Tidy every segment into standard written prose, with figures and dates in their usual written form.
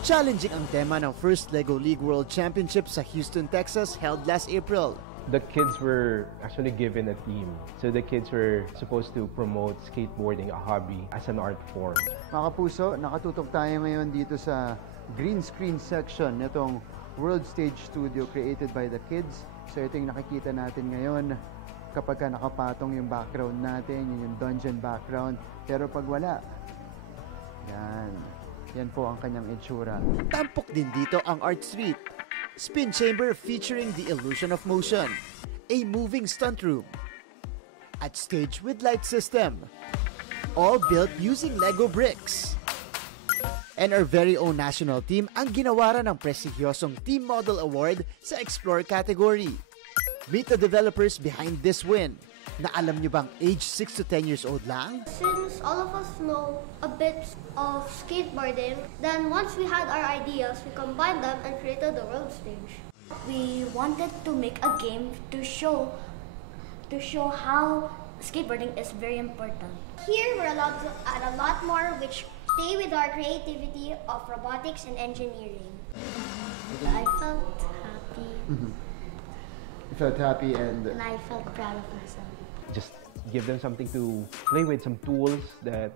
Challenging ang tema ng first Lego League World Championship sa Houston, Texas held last April. The kids were actually given a theme. So the kids were supposed to promote skateboarding, a hobby, as an art form. Mga kapuso, nakatutok tayo ngayon dito sa green screen section nitong World Stage Studio created by the kids. So ito yung nakikita natin ngayon kapag nakapatong yung background natin, yung dungeon background. Pero pag wala, yan po ang kanyang itsura. Tampok din dito ang Art Street. Spin chamber featuring the illusion of motion, a moving stunt room, at stage with light system, all built using Lego bricks. And our very own national team ang ginawaran ng prestigyosong Team Model Award sa Explore category. Meet the developers behind this win. Na alam nyo bang age 6 to 10 years old lang? Since all of us know a bit of skateboarding, then once we had our ideas, we combined them and created the world stage. We wanted to make a game to show how skateboarding is very important. Here we're allowed to add a lot more which stay with our creativity of robotics and engineering. I felt happy. You felt happy and I felt proud of myself. Just give them something to play with, some tools that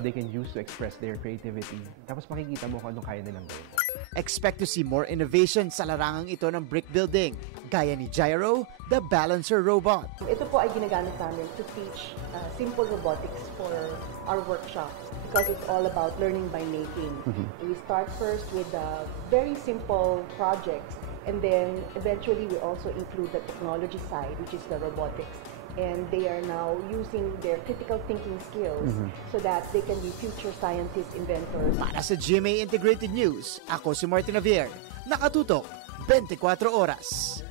they can use to express their creativity. Tapos makikita mo kung ano kaya nilang gawin. Expect to see more innovation sa larangang ito ng brick building, gaya ni Gyro, the balancer robot. Ito po ay ginagamit namin to teach simple robotics for our workshops because it's all about learning by making. We start first with very simple projects, and then eventually we also include the technology side, which is the robotics. And they are now using their critical thinking skills so that they can be future scientists, inventors. Para sa GMA Integrated News, ako si Martin Javier. Nakatutok, 24 oras.